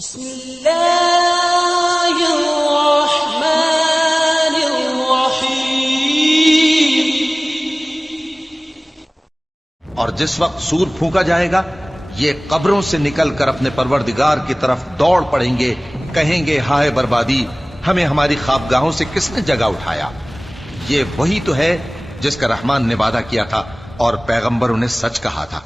بسم اللہ الرحمن الرحیم۔ اور جس وقت سور پھونکا جائے گا یہ قبروں سے نکل کر اپنے پروردگار کی طرف دوڑ پڑیں گے، کہیں گے ہائے بربادی، ہمیں ہماری خوابگاہوں سے کس نے جگہ اٹھایا۔ یہ وہی تو ہے جس کا رحمان نے وعدہ کیا تھا اور پیغمبروں نے سچ کہا تھا۔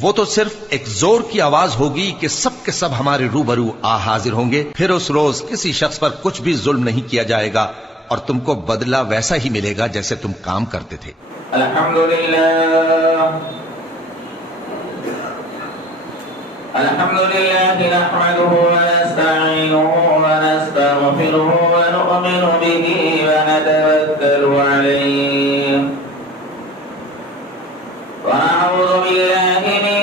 وہ تو صرف ایک زور کی آواز ہوگی کہ سب کے سب ہمارے روبرو حاضر ہوں گے، پھر اس روز کسی شخص پر کچھ بھی ظلم نہیں کیا جائے گا اور تم کو بدلہ ویسا ہی ملے گا جیسے تم کام کرتے تھے۔ الحمد لله نحمده ونستعينه ونستغفره ونؤمن به ونتوكل عليه ونعوذ بالله من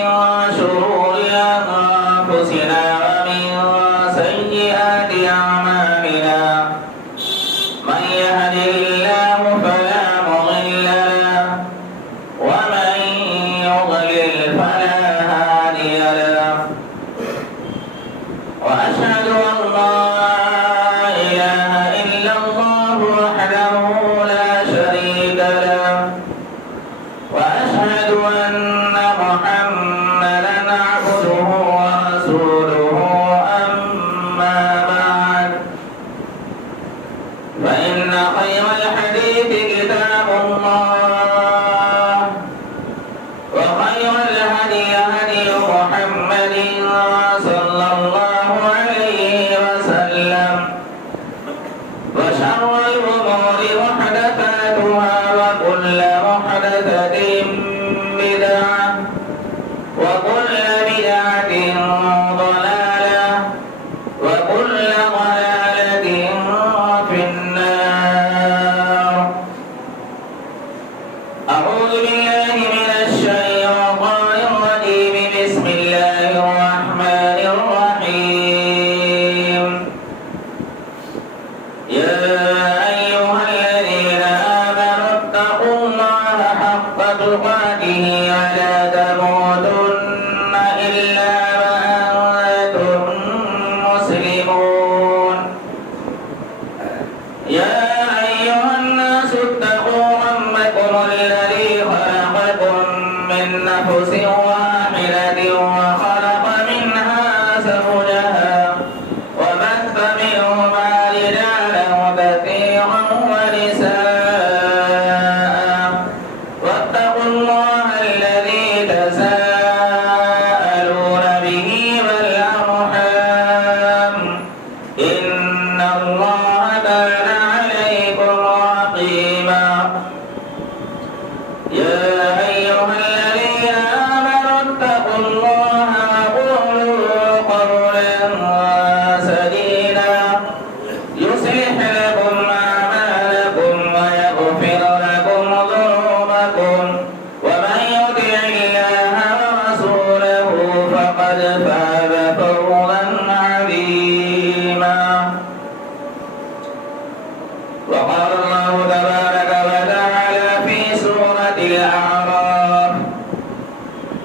شرور أنفسنا ومن سيئات أعمالنا من يهده الله فلا مضل له ومن يضلل فلا هادي له وأشهد أن لا إله إلا الله وحده لا شريك له وأشهد أن محمدا عبده ورسوله أما بعد فإن خير الحديث كتاب الله وخير الهدي هدي محمد صلى الله عليه وسلم وشر الأمور محدثاتها وكل محدثة بدعة وكل بدعة ضلالة وكل ضلالة في النار أعوذ بالله من الشيطان الرجيم بسم الله الرحمن الرحيم يا أيها الذين آمنوا اتقوا الله حق تقاته ولا تموتن إلا وأنتم مسلمون يا أيها الناس اتقوا ربكم الذي خلقكم من نفس واحدة وخلق منها زوجها وبث منهما رجالا كثيرا ونساء واتقوا الله الذي تساءلون به والأرحام إن الله كان عليكم رقيبا يا أيها الذين آمنوا اتقوا الله وقولوا قولا سديدا يصلح لكم أعمالكم ويغفر لكم ذنوبكم ومن يطع الله ورسوله فقد فاز فوزا عظيما وقال الله تبارك وتعالى في سورة الأعراف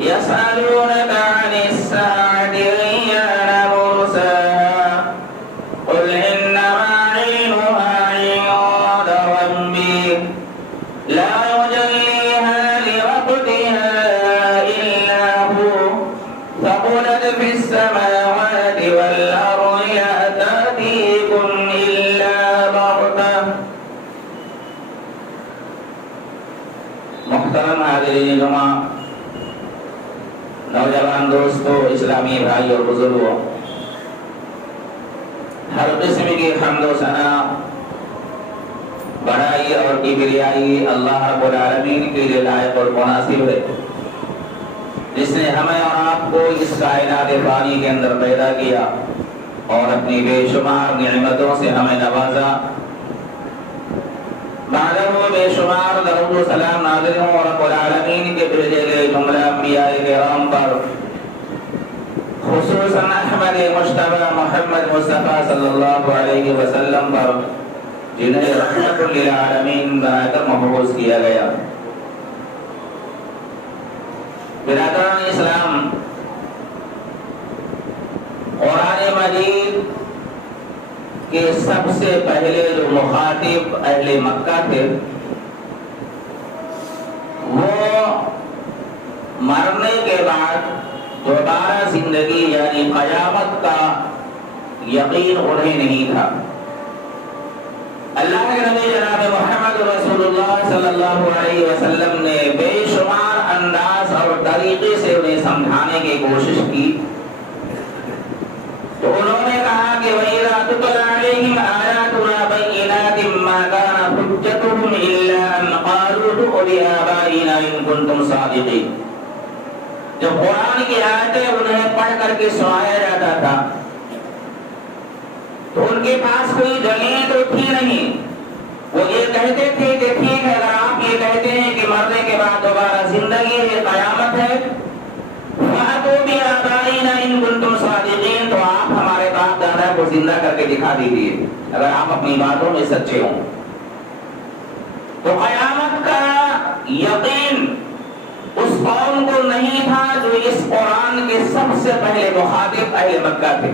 يسألونك عن الساعة أيان مرساها قل إنما علمها عند ربي لا يجليها لوقتها إلا هو ثقلت في السماوات والأرض لا تأتيكم إلا بغتة محترم حاضرین جمعہ، نوجوان دوستو، اسلامی بھائی اور بزرگوں، ہر قسم کی حمد و ثنا، بڑائی اور کبریائی اللہ رب العالمین کے لیے لائق اور مناسب ہے، جس نے ہمیں اور آپ کو اس کائنات فانی کے اندر پیدا کیا اور اپنی بے شمار نعمتوں سے ہمیں نوازا۔ بعد وہ بے شمار درود و سلام نازل ہوں رب العالمین کے بھیجے گئے جملہ انبیاء کرام پر، خصوصاً احمد مجتبی محمد مصطفیٰ صلی اللہ علیہ وسلم پر، جنہیں رحمت للعالمین بنا کر مبعوث کیا گیا۔ برادران اسلام، قرآن مجید کے سب سے پہلے جو مخاطب اہل مکہ تھے وہ مرنے کے بعد دوبارہ زندگی یعنی قیامت کا یقین انہیں نہیں تھا. اللہ کے نبی جناب محمد رسول اللہ صلی اللہ علیہ وسلم نے بے شمار انداز اور طریقے سے انہیں سمجھانے کی کوشش کی. تو انہوں نے کہا کہ وَإِذَا تُتْلَىٰ عَلَيْهِمْ آيَاتُنَا بَيِّنَاتٍ مَّا كَانَ حُجَّتُهُمْ إِلَّا أَن قَالُوا ائْتُوا بِآبَائِنَا إِن كُنتُمْ صَادِقِينَ. جب قرآن کی آیتیں انہیں پڑھ کر کے سنایا جاتا تھا تو ان کے پاس کوئی دلیل تو تھی نہیں. وہ یہ کہتے تھے کہ ٹھیک ہے اگر آپ یہ کہتے ہیں کہ مرنے کے بعد دوبارہ زندگی ہے قیامت ہے فَأْتُوا بِآبَائِنَا إِن كُنتُمْ صَادِقِينَ تو آپ ہمارے باپ دادا کو زندہ کر کے دکھا دیجیے اگر آپ اپنی باتوں میں سچے ہوں. تو قیامت کا یقین اس قوم کو نہیں تھا جو اس قرآن کے سب سے پہلے مخاطب اہل مکہ تھے.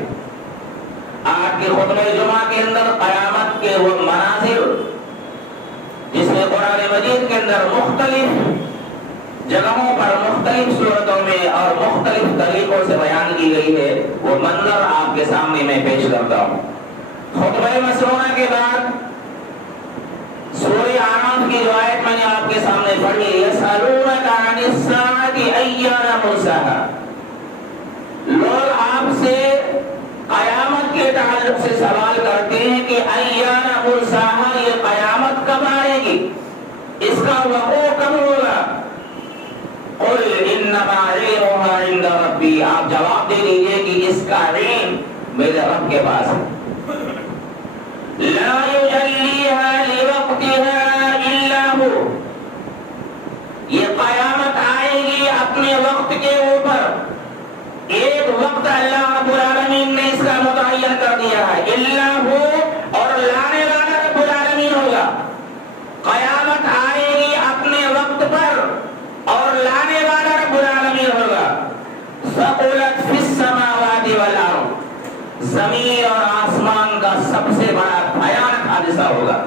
آج کے خطبہ جمعہ کے اندر قیامت کے وہ مناظر جس میں قرآن مجید کے اندر مختلف جگہوں پر مختلف صورتوں میں اور مختلف طریقوں سے بیان کی گئی ہے وہ منظر آپ کے سامنے میں پیش کرتا ہوں. خطبہ مسنونہ کے بعد سورہ اعراف کی جو آیت میں نے آپ کے سامنے پڑھی یسألونک عن الساعة ایان مرساها. لوگ آپ سے قیامت کے تعلق سے سوال کرتے ہیں کہ ایان مرساها یہ قیامت کب آئے گی اس کا وقوع کب ہوگا. قل انما علمها عند ربی آپ جواب دے دیجئے کہ اس کا علم میرے رب کے پاس ہے. لا يجليها لوقتها الا هو یہ قیامت آئے گی اپنے وقت کے اوپر. ایک وقت اللہ رب العالمین نے اس کا متعین کر دیا ہے الا هو اور لانے والا رب العالمین ہوگا. قیامت آئے گی اپنے وقت پر اور لانے والا رب العالمین ہوگا. ثقلت فی السماوات والارض زمین اور آسمان کا سب سے بڑا بھیانک حادثہ ہوگا.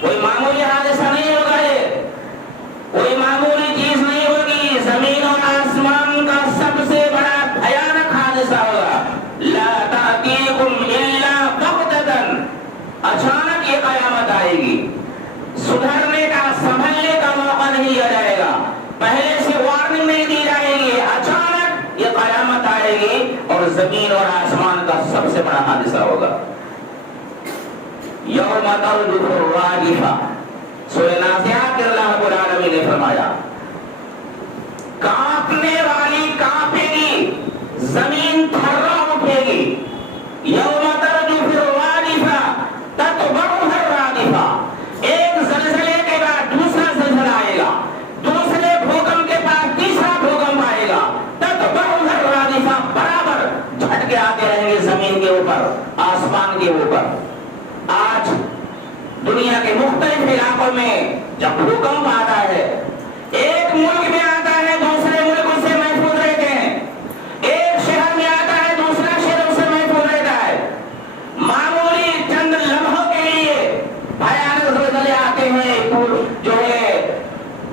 کوئی معمولی حادثہ نہیں ہوگا یہ کوئی معمولی چیز نہیں ہوگی. زمین اور آسمان کا سب سے بڑا بھیانک حادثہ ہوگا. لا تأتیکم الا بغتۃ اچانک یہ قیامت آئے گی. سدھرنے کا سنبھلنے کا موقع نہیں دیا جائے گا. پہلے سے وارننگ نہیں دی جائے گی. اچانک یہ قیامت آئے گی اور زمین اور آسمان کا سب سے بڑا حادثہ ہوگا. یوم ترجف الراجفہ سورہ نازعات کے اللہ رب العالمین نے فرمایا کانپنے والی کانپے گی زمین تھرا اٹھے گی. یوم ترجف الراجفہ تتبعها الرادفہ ایک زلزلے کے بعد دوسرا زلزلہ آئے گا. دوسرے بھوکمپ کے بعد تیسرا بھوکمپ آئے گا. تتبعها الرادفہ برابر جھٹکے آتے رہیں گے زمین کے اوپر آسمان کے اوپر. آج دنیا کے مختلف علاقوں میں جب بھوکمپ آتا ہے ایک ملک میں آتا ہے دوسرے ملکوں سے محفوظ رہتے ہیں. ایک شہر میں آتا ہے دوسرا شہر سے محفوظ رہتا ہے. معمولی چند لمحوں کے لیے بھیانک زلزلے آتے ہیں جو ہے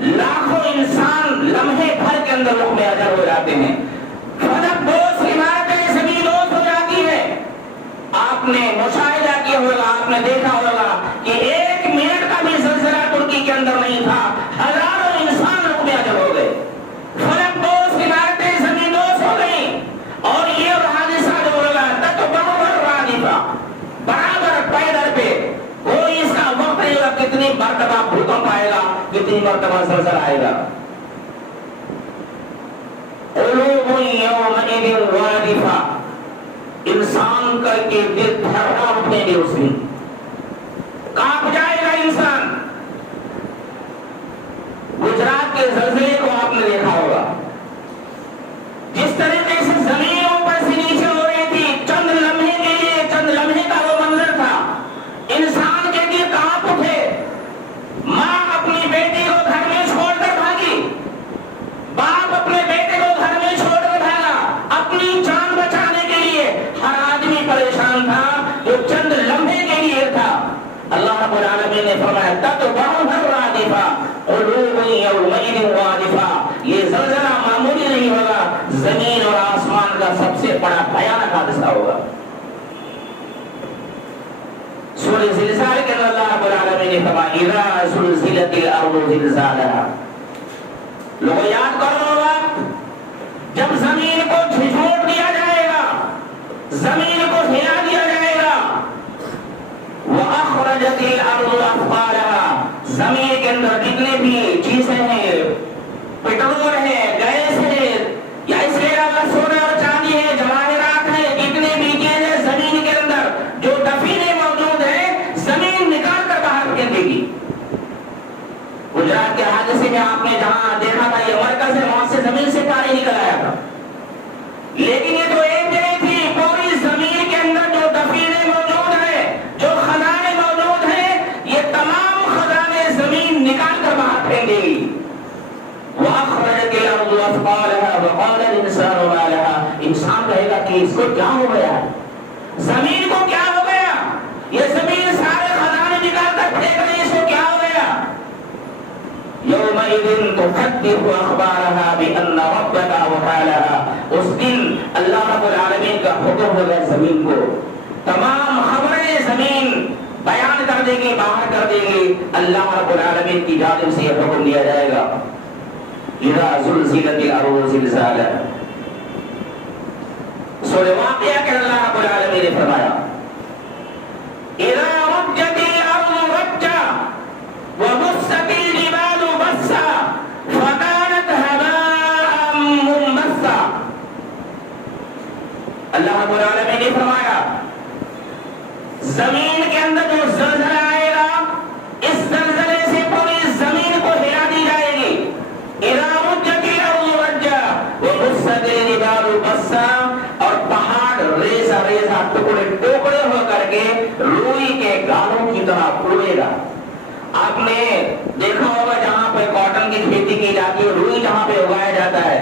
لاکھوں انسان لمحے بھر کے اندر لوگ میں اجر ہو جاتے ہیں. فلک دوست عمارتیں سبھی دوست ہو جاتی ہے. آپ نے مشاہدہ کیا ہوگا آپ نے دیکھا ہوگا کہ ایک منٹ کا بھی زلزلہ ترکی کے اندر نہیں تھا. ہزاروں انسان لوگ میں اجر ہو گئے. فلک دوست عمارتیں زمین دوست ہو گئی اور یہ حادثہ جو ہوگا تتبعها الرادفہ برابر پیدر پہ کوئی اس کا وقت نہیں ہوگا کتنی مرتبہ بھوکمپ آئے گا کتنی مرتبہ زلزلہ آئے گا. قلوب یومئذ واجفہ انسان کر کے دل تھرا اٹھیں گے. اس دن کانپ جائے گا انسان. گجرات کے زلزلے کو آپ نے دیکھا ہوگا جس طریقے سے زمین اوپر سے نیچے ہو رہی تھی. چند لمحے کے لیے چند لمحے کا وہ منظر تھا. انسان کے دل کانپ اٹھے. ماں اپنی بیٹی کو گھر میں چھوڑ کر بھاگی. باپ اپنے بیٹے کو گھر میں چھوڑ کر بھاگا اپنی جان بچانے کے لیے. ہر آدمی اللہ رب العالمین نے فرمایا تتبعها الرادفہ قلوب یومئذ واجفہ، یہ زلزلہ معمولی نہیں ہوگا، زمین اور آسمان کا سب سے بڑا بھیانک حادثہ ہوگا۔ سورہ زلزال کے اندر اللہ رب العالمین نے فرمایا اذا زلزلت الارض زلزالها، لوگوں یاد کرو وقت جب زمین کو جھنجھوڑ دیا جائے گا، زمین کو ہلا دیا جائے گا، وَأَخْرَجَتِ الْأَرْضُ أَثْقَالَهَا، زمین کے اندر جتنے بھی چیزیں ہیں، پیٹرول ہے، گیس ہے، یا اس کے علاوہ سونا اور چاندی ہے، جواہرات ہے، جتنے بھی چیزیں زمین کے اندر جو دفینے موجود ہیں، زمین نکال کر باہر پھینک دے گی۔ گجرات کے حادثے میں آپ نے جہاں دیکھا تھا یہ مرکز ہے، وہاں سے زمین سے پانی نکل آیا تھا، لیکن یہ جو ایک جگہ تھی، پوری زمین کے اندر جو دفینے موجود ہیں، جو خزانے موجود ہیں، یہ تمام خزانے زمین نکال کر باہر پھینک دے گی۔ وَأَخْرَجَتِ الْأَرْضُ أَثْقَالَهَا وَقَالَ الْإِنسَانُ مَا لَهَا، انسان کہے گا کہ اس کو کیا ہو گیا ہے، زمین کو کیا ہو گیا، یہ زمین سارے خزانے نکال کر پھینک رہی ہے، اس کو کیا ہو گیا۔ يَوْمَئِذٍ تُحَدِّثُ أَخْبَارَهَا بِأَنَّ رَبَّكَ أَوْحَىٰ لَهَا، اس دن اللہ رب العالمین کا حکم ہوگا زمین کو، تمام خبریں زمین بیان کر دے گی، باہر کر دے گی، اللہ رب العالمین کی جانب سے یہ حکم دیا جائے گا اذا زلزلت الارض زلزالها۔ سورہ واقعہ کے اللہ رب العالمین نے فرمایا اذا رجت الارض رجا وبست الجبال بسا فكانت هباء منبثا، اللہ رب العالمین نے فرمایا زمین کے اندر جو زلزلہ آئے گا، اس زلزلے سے پوری زمین کو ہلا دی جائے گی۔ اذا رجت الارض رجا وبست الجبال بسا، اور پہاڑ ریزہ ریزہ ٹکڑے ٹکڑے ہو کر کے روئی کے گالوں کی طرح پھولے گا۔ آپ نے دیکھا ہوگا جہاں پہ کاٹن کی کھیتی کی جاتی ہے، روئی جہاں پہ اگایا جاتا ہے،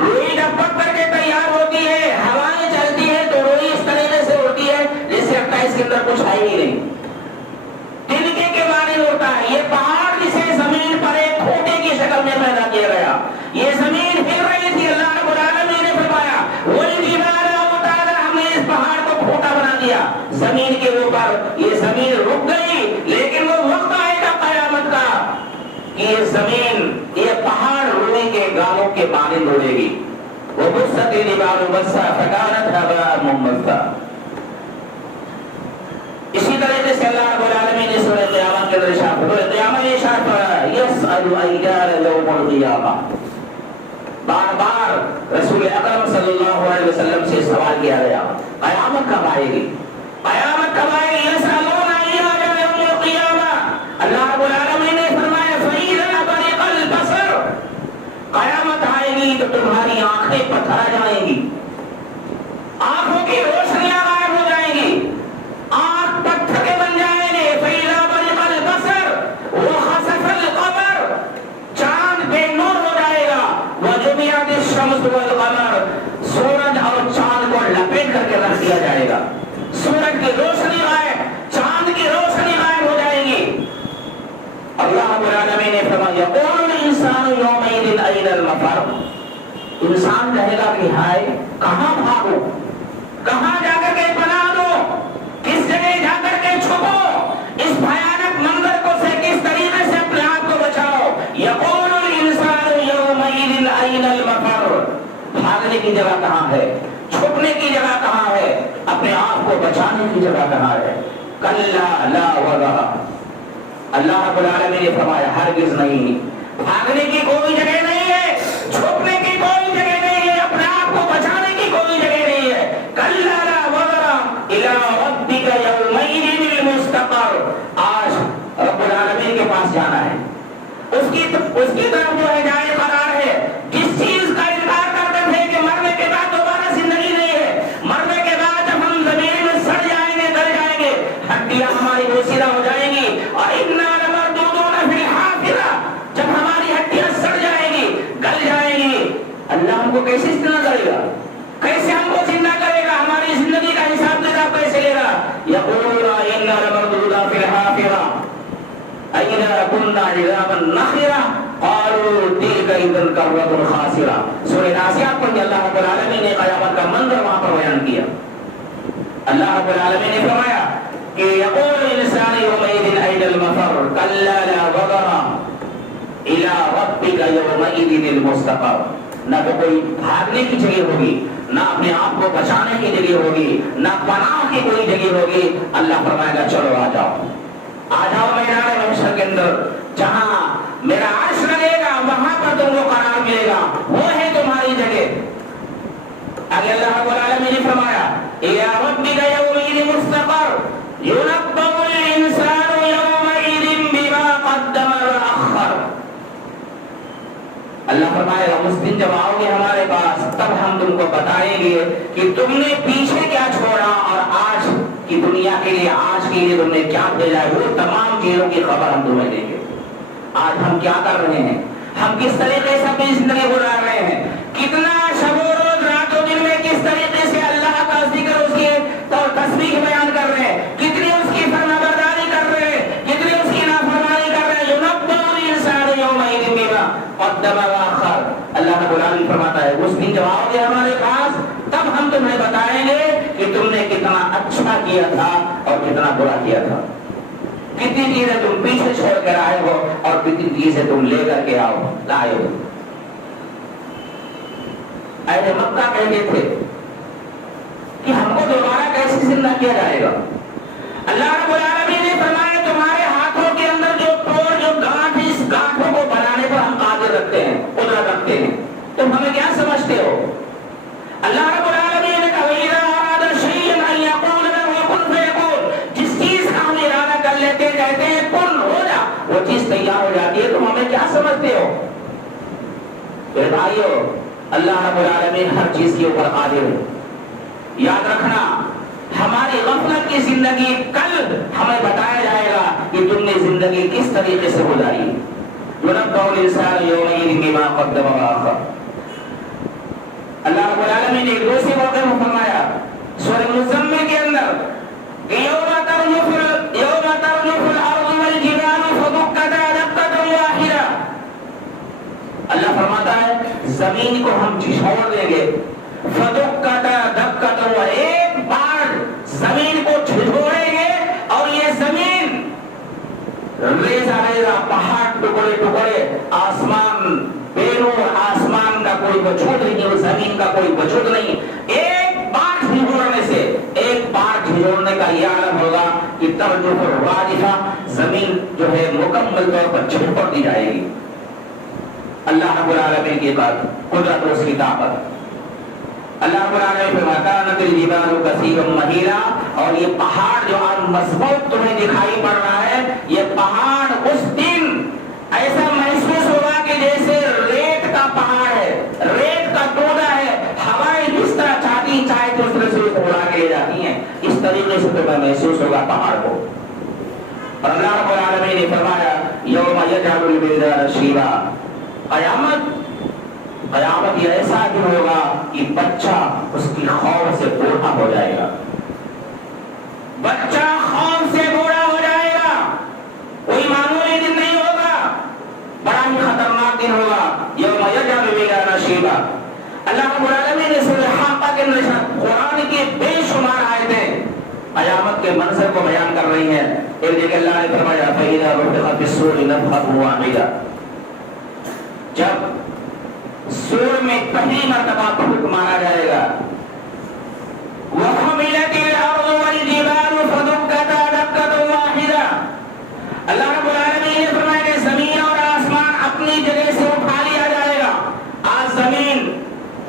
روئی جب پک کر کے تیار ہوتی ہے، ہوائیں چلتی ہے تو روئی اس طریقے سے ہوتی ہے جیسے لگتا ہے اس کے اندر کچھ ہے ہی نہیں، تنکے کے معنی ہوتا ہے۔ یہ پہاڑ جسے زمین پر ایک کھوٹے کی شکل میں پیدا کیا گیا، یہ زمین ہل رہی تھی، اللہ رب العالمین نے فرمایا وَالْجِبَالَ أَوْتَادًا، ہم نے اس پہاڑ کو کھوٹا بنا دیا زمین کے اوپر، یہ زمین رک گئی، لیکن وہ وقت آئے گا قیامت کا کہ یہ زمین، یہ پہاڑ روئی کے گالوں کے مانند اڑے گی۔ وَبُسَّتِ الْجِبَالُ بَسًّا فَكَانَتْ هَبَاءً مُنبَثًّا۔ اسی طریقے سے اللہ رب العالمین نے سورہ قیامت کے اندر ارشاد فرمایا، قیامت میں ارشاد فرمایا یسأل ایان یوم القیامہ، بار بار رسول اکرم صلی اللہ علیہ وسلم سے سوال کیا گیا قیامت کب آئے گی، قیامت کب آئے گی، یسألون ایان یوم القیامہ، اللہ رب العالمین نے فرمایا فإذا برق البصر، قیامت آئے گی تو تمہاری آنکھیں پتھرا جائیں گی، آنکھوں کی روشنیاں غائب ہو جائیں گی، آنکھ پتھر کے بن جائیں گے، فإذا برق البصر وخسف القمر، چاند بے نور ہو جائے گا، وجمعت الشمس والقمر، سورج اور چاند کو لپیٹ کر کے رکھ دیا جائے گا، سورج کی روشنی غائب، چاند کی روشنی غائب ہو جائے گی۔ اللہ رب العالمین نے فرمایا یقول الانسان یومئذ این المفر، انسان کہے گا کہ ہائے کہاں بھاگو، کہاں جا کر کے پناہ دو، کس جگہ جا کر کے چھپو، اس بھیانک منظر کو سے کس طریقے سے اپنے آپ کو بچاؤ۔ یقول الانسان یومئذ این المفر، بھاگنے کی جگہ کہاں ہے، چھپنے کی جگہ کہاں ہے، اپنے آپ کو بچانے کی جگہ کہاں ہے۔ کلا لا وزر، اللہ رب العالمین نے فرمایا ہرگز نہیں، بھاگنے کی کوئی جگہ نہیں ہے، چھپنے کی کوئی جگہ نہیں ہے، اپنے آپ کو بچانے کی کوئی جگہ نہیں ہے۔ کلا لا وزر الی ربک یومئذ المستقر، آج رب العالمین کے پاس جانا ہے، اس کی طرف جو ہے جائے قرار ہے۔ جس چیز کا انکار کرتے تھے کہ مرنے کے بعد دوبارہ زندگی نہیں ہے، مرنے کے بعد جب ہم زمین میں سڑ جائیں گے، گل جائیں گے، ہڈیاں ہماری بوسیدہ ہو جائیں گی، اور انا لمردودون فی الحافرہ، جب ہماری ہڈیاں سڑ جائیں گی، گل جائیں گی، اللہ ہم کو کیسے زندہ کرے گا، کیسے ہم کو زندہ کرے گا، ہماری زندگی کا حساب کتاب کیسے لے گا۔ یقولون انا لمردودون في الحافرة أئذا كنا عظاما نخرة قالوا تلك إذا كرة خاسرة. سورہ نازعات پڑھی اللہ رب العالمین نے قیامت کا منظر وہاں پر بیان کیا. اللہ رب العالمین نے فرمایا کہ یقول الانسان یومئذ أين المفر كلا لا وزر إلى ربك يومئذ المستقر. نہ تو کوئی بھاگنے کی جگہ ہوگی، نہ اپنے آپ کو بچانے کی جگہ ہوگی، نہ پناہ کی کوئی جگہ ہوگی. اللہ فرمائے گا چلو آ جاؤ میدان محشر کے اندر جہاں میرا عرش لگے گا، وہاں پر تم کو قرار ملے گا، وہ ہے تمہاری جگہ. آگے اللہ رب العالمین نے فرمایا إلى ربك يومئذ مستقر ينبأ الإنسان يومئذ بما قدم وأخر. اللہ فرمائے گا اس دن جب آؤ گے ہمارے پاس تب ہم تم کو بتائیں گے کہ تم نے پیچھے کیا چھوڑا اور آج کی دنیا کے لیے، آج کے لیے تم نے کیا بھیجا ہے، وہ تمام چیزوں کی خبر ہم تمہیں دیں گے. آج ہم کیا کر رہے ہیں، ہم کس طریقے سے اپنی زندگی گزار رہے ہیں، کتنا شب و روز رات و دن میں کس طریقے سے اللہ کا ذکر، اس کی تسبیح بیان کر رہے ہیں، کتنی اس کی فرمانبرداری کر رہے ہیں، کتنی اس کی نافرمانی کر رہے ہیں. ينبأ الإنسان يومئذ بما قدم وأخر. اللہ رب العالمین فرماتا ہے اس دن جب آؤ گے ہمارے پاس تب ہم تمہیں بتائیں گے کہ تم نے کتنا اچھا کیا تھا اور کتنا برا کیا تھا، کتنی چیزیں تم پیچھے چھوڑ کر آئے ہو اور کتنی چیزیں تم لے کر کے لائے ہو. اہل مکہ کہتے تھے کہ ہم کو دوبارہ کیسے زندہ کیا جائے گا. اللہ رب العالمین نے فرمایا تمہارے ہاتھوں کے اندر جو پور، جو گانٹھ، اس گانٹھوں کو بنانے پر ہم قادر رکھتے ہیں، قدرت رکھتے ہیں. تم ہمیں کیا سمجھتے ہو؟ اللہ رب العالمین نے کہا وَإِذَا أَرَادَ شَيْئًا أَن يَقُولَ لَهُ كُن فَيَكُونُ. جس چیز کا ہم ارادہ کر لیتے ہیں، کہتے ہیں کن ہو جا، وہ چیز تیار ہو جاتی ہے. تم ہمیں کیا سمجھتے ہو؟ میرے بھائیو، اللہ رب العالمین ہر چیز کے اوپر قادر ہے. یاد رکھنا ہماری غفلت کی زندگی کل ہمیں بتایا جائے گا کہ تم نے زندگی کس طریقے سے گزاری. ينبأ الإنسان يومئذ بما قدم وأخر. اللہ رب العالمین نے ایک دوسرے موقع میں فرمایا سورہ مزمل کے اندر يوم ترجف الأرض والجبال فدكتا دكة واحدة. اللہ فرماتا ہے زمین کو ہم جھنجھوڑ دیں گے. فدكتا دكة، ایک بار زمین کو جھنجھوڑیں گے اور یہ زمین ریزہ ریزہ، پہاڑ ٹکڑے ٹکڑے، آسمان بے نور، آسمان کا کوئی وجود نہیں، اور زمین کا کوئی وجود نہیں. ایک بار جھنجھوڑنے سے، ایک بار جھنجھوڑنے کا یہ عالم ہوگا کہ ترجف الراجفہ، زمین جو ہے مکمل طور پر جھنجھوڑ دی جائے گی. اللہ رب العالمین کی قدرت اور اس کی طاقت. اللہ رب العالمین فرماتا ہے وَكَانَتِ الْجِبَالُ كَثِيبًا مَهِيلًا. اور یہ پہاڑ جو آج مضبوط تمہیں دکھائی پڑ رہا ہے، یہ پہاڑ اس دن ایسا محسوس ہوگا کہ جیسے ریت کا پہاڑ ہے، ریت کا ٹوٹا ہے، ہوائیں جس طرح چاہتی چاہے تو اس طرح سے اڑا کے لے جاتی ہیں، اس طریقے سے تمہیں محسوس ہوگا پہاڑ کو. اور اللہ رب العالمین نے فرمایا یوم یجعل الولدان شیبا. قیامت یہ ایسا دن ہوگا کہ بچہ اس کی خوف سے بوڑھا ہو جائے گا. بچہ خوف سے بوڑھا ہو جائے گا. کوئی معمولی دن نہیں ہوگا، بڑا ہی خطرناک دن ہوگا. یوم یجعل الولدان شیبا. اللہ رب العالمین نے سورہ حاقہ کے اندر قرآن کی بے شمار آیتیں قیامت کے منظر کو بیان کر رہی ہیں. ایک جگہ اللہ نے فرمایا فَإِذَا نُفِخَ فِي الصُّورِ نَفْخَةٌ وَاحِدَةٌ. جب سور میں پہلی مرتبہ پھونک مارا جائے گا وَحُمِلَتِ الْأَرْضُ وَالْجِبَالُ فَدُكَّتَا دَكَّةً وَاحِدَةً. اللہ رب العالمین نے فرمایا کہ زمین اور آسمان اپنی جگہ سے اٹھا لیا جائے گا. آج زمین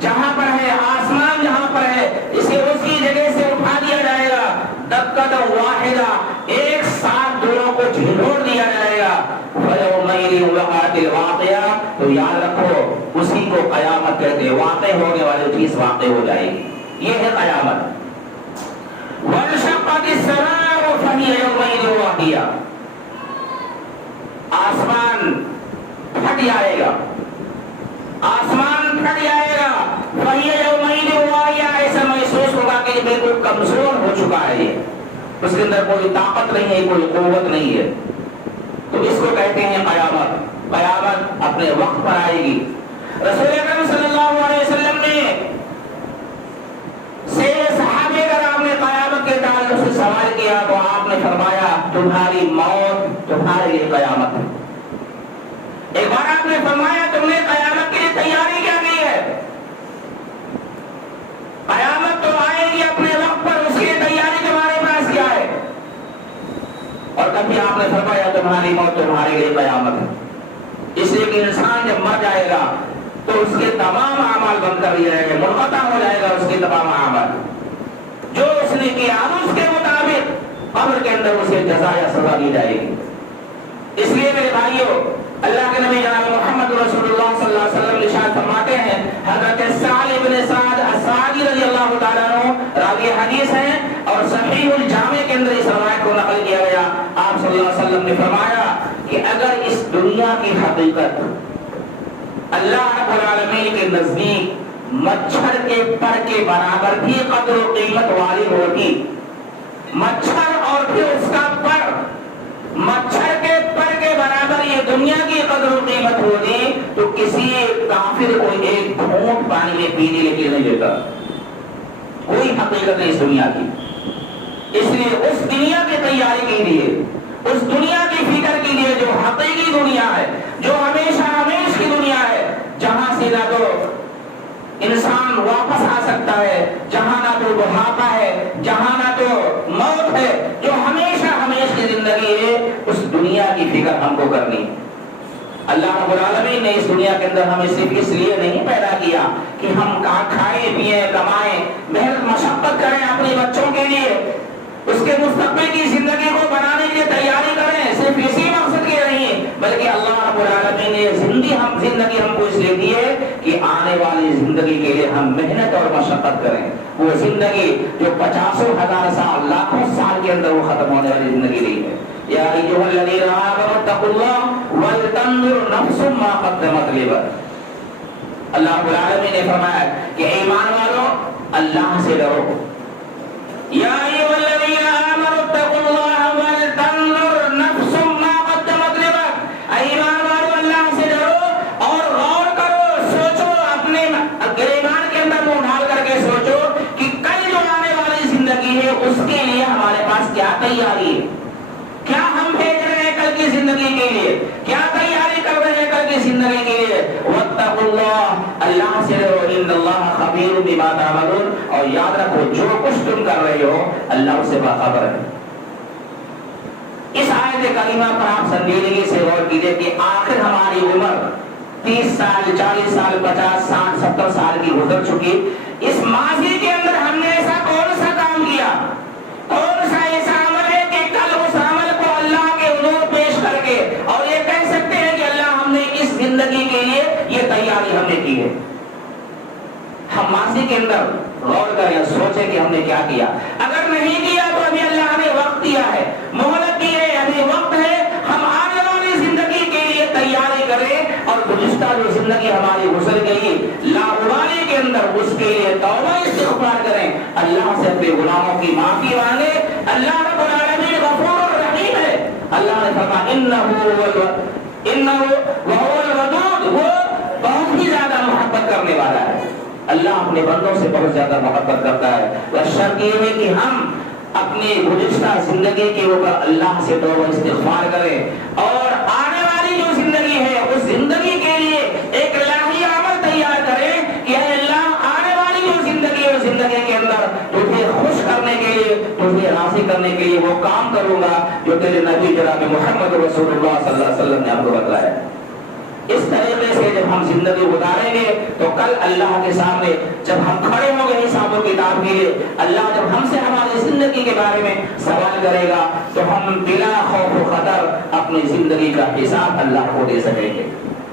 جہاں پر ہے، آسمان جہاں پر ہے، اسے اس کی جگہ سے اٹھا دیا جائے گا. دَكَّةً وَاحِدَةً، ایک ساتھ دونوں کو جھنجھوڑ دیا جائے گا. فَيَوْمَئِذٍ وَقَعَتِ الْوَاقِعَةُ. تو یاد رکھو اسی کو قیامت کہتے ہیں. واقع ہونے والی چیز واقع ہو جائے گی، یہ ہے قیامت. وَانشَقَّتِ السَّمَاءُ فَهِيَ يَوْمَئِذٍ وَاهِيَةٌ. آسمان پھٹ جائے گا، آسمان پھٹ جائے گا. فَهِيَ يَوْمَئِذٍ وَاهِيَةٌ. ایسا محسوس ہوگا کہ یہ بالکل کمزور ہو چکا ہے. اس کے اندر کوئی طاقت نہیں ہے، کوئی قوت نہیں ہے. تو اس کو کہتے ہیں قیامت. قیامت اپنے وقت پر آئے گی. رسول اکرم صلی اللہ علیہ وسلم نے سے صحابہ کرام نے قیامت کے تعلق سے سوال کیا تو آپ نے فرمایا تمہاری موت تمہارے لیے قیامت ہے. ایک بار آپ نے فرمایا تم نے قیامت کے لیے تیاری کیا کی ہے؟ قیامت تو آئے گی اپنے وقت پر، اس کی تیاری تمہارے پاس کیا ہے؟ اور کبھی آپ نے فرمایا تمہاری موت تمہارے لیے قیامت ہے. اس لیے کہ انسان جب مر جائے گا تو اس کے تمام اعمال بند کر دیے جائیں گے، منقطع ہو جائے گا اس کے تمام اعمال. جو اس نے کیا اس کے مطابق قبر کے اندر اسے جزا یا سزا دی جائے گی. اس لیے میرے بھائیوں، اللہ کے نبی جناب محمد رسول اللہ صلی اللہ علیہ وسلم ارشاد فرماتے ہیں، حضرت سعد بن سعد الساعدی رضی اللہ تعالیٰ عنہ راوی حدیث ہیں اور صحیح الجامع کے اندر اس روایت کو نقل کیا گیا. آپ صلی اللہ علیہ وسلم نے فرمایا کہ اگر اس دنیا کی حقیقت اللہ رب العالمین کے نزدیک مچھر کے پر کے برابر بھی قدر و قیمت والی ہوتی، مچھر اور پھر اس کا پر مچھر کے پر کے برابر یہ دنیا کی قدر و قیمت ہوتی تو کسی کافر کو ایک گھونٹ پانی میں پینے کے لیے نہیں دیتا. کوئی حقیقت نہیں اس دنیا کی. اس لیے اس دنیا کی تیاری کے لیے، اس دنیا کی فکر کے لیے جو حقیقی دنیا ہے، جو ہمیشہ ہمیش کی دنیا ہے، جہاں سے نہ تو انسان واپس آ سکتا ہے، جہاں نہ تو بڑھاپا ہے، جہاں نہ تو موت ہے، جو ہمیشہ ہمیش کی زندگی ہے، اس دنیا کی فکر ہم کو کرنی. اللہ رب العالمین نے اس دنیا کے اندر ہمیں صرف اس لیے نہیں پیدا کیا کہ ہم کھائیں پیئیں کمائیں محنت مشقت کریں اپنے بچوں کے لیے، اس کے مستقبل کی زندگی کو بنانے کے لیے تیاری کریں، صرف اسی مقصد کے نہیں، بلکہ اللہ رب العالمین نے زندگی ہم کو اس لیے دی ہے کہ آنے والی زندگی کے لیے ہم محنت اور مشقت کریں. وہ زندگی جو 50,000 سال لاکھوں سال کے اندر وہ ختم ہونے والی زندگی نہیں ہے. یا ایھا الذین آمنوا اتقوا اللہ ولتنظر نفس ما قدمت لغد. اللہ رب العالمین نے فرمایا کہ ایمان والو اللہ سے ڈرو. یا ایھا الذین آمنوا اتقوا اللہ ولتنظر نفس ما قدمت لغد. ایمان والو اللہ سے ڈرو اور غور کرو، سوچو، اپنے ایمان کے اندر منہ ڈال کر کے سوچو کہ کل جو آنے والی زندگی ہے اس کے لیے ہمارے پاس کیا تیاری ہے، کیا ہم بھیج رہے ہیں کل کی زندگی کے لیے، کیا تیاری کر رہے ہیں کل کی زندگی کے لیے. واتقوا اللہ، اللہ سے ڈرو، ان اللہ خبیر بما تعملون. اور یاد رکھو جو کچھ تم کر رہے ہو اللہ اس سے باخبر ہے. اس آیت کریمہ پر آپ سنجیدگی سے غور کیجئے کہ آخر ہماری عمر 30 سال 40 سال 50 60 70 سال کی گزر چکی. اس ماضی کے اندر ہم نے ایسا کون سا کام کیا، کون سا ایسا عمل ہے کہ کل اس عمل کو اللہ کے حضور پیش کر کے اور یہ کہہ سکتے ہیں کہ اللہ ہم نے اس زندگی کے لیے یہ تیاری ہم نے کی ہے. ہم ماضی کے اندر غور کریں، سوچیں کہ ہم نے کیا کیا. اگر نہیں کیا تو ابھی اللہ نے وقت دیا ہے، مہلت دی ہے، ابھی وقت ہے. ہم آنے والی زندگی کے لیے تیاری کریں اور گزشتہ جو زندگی ہماری گزر گئی لاوانی کے اندر اس کے لیے توبہ استغفار کریں، اللہ سے اپنے گناہوں کی معافی مانگے. اللہ رب العالمین غفور الرحیم ہے. اللہ نے فرمایا انہ وہو الودود، وہ بہت ہی زیادہ محبت کرنے والا ہے. اللہ اپنے بندوں سے بہت زیادہ محبت کرتا ہے. بس شرط یہ ہے کہ ہم اپنی گزشتہ زندگی کے اوپر اللہ سے توبہ استغفار کریں اور آنے والی جو زندگی ہے اس زندگی کے لیے ایک الہی عمل تیار کریں کہ اے اللہ آنے والی جو زندگی ہے اس زندگی کے اندر تجھے خوش کرنے کے لیے، تجھے راضی کرنے کے لیے وہ کام کروں گا جو تیرے نبی جناب محمد رسول اللہ صلی اللہ علیہ وسلم نے ہم کو بتلایا. اس طریقے سے جب ہم زندگی گزاریں گے تو کل اللہ کے سامنے جب ہم کھڑے ہوں گے حساب و کتاب کے لیے، اللہ جب ہم سے ہماری زندگی کے بارے میں سوال کرے گا تو ہم بلا خوف و خطر اپنی زندگی کا حساب اللہ کو دے سکیں گے.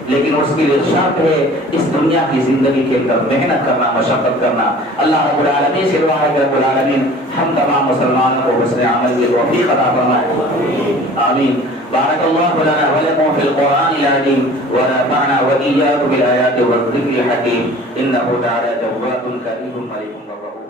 لیکن اس کے لیے شرط ہے اس دنیا کی زندگی کے اندر محنت کرنا، مشقت کرنا. اللہ رب العالمین سے دعا ہے کہ رب العالمین ہم تمام مسلمانوں کو حسن عمل کی توفیق عطا فرمائے. آمین. بارك الله لنا ولكم في القرآن العظيم ونفعنا وإياكم بالآيات والذكر الحكيم إنه تعالى تواب كريم مليك غفور.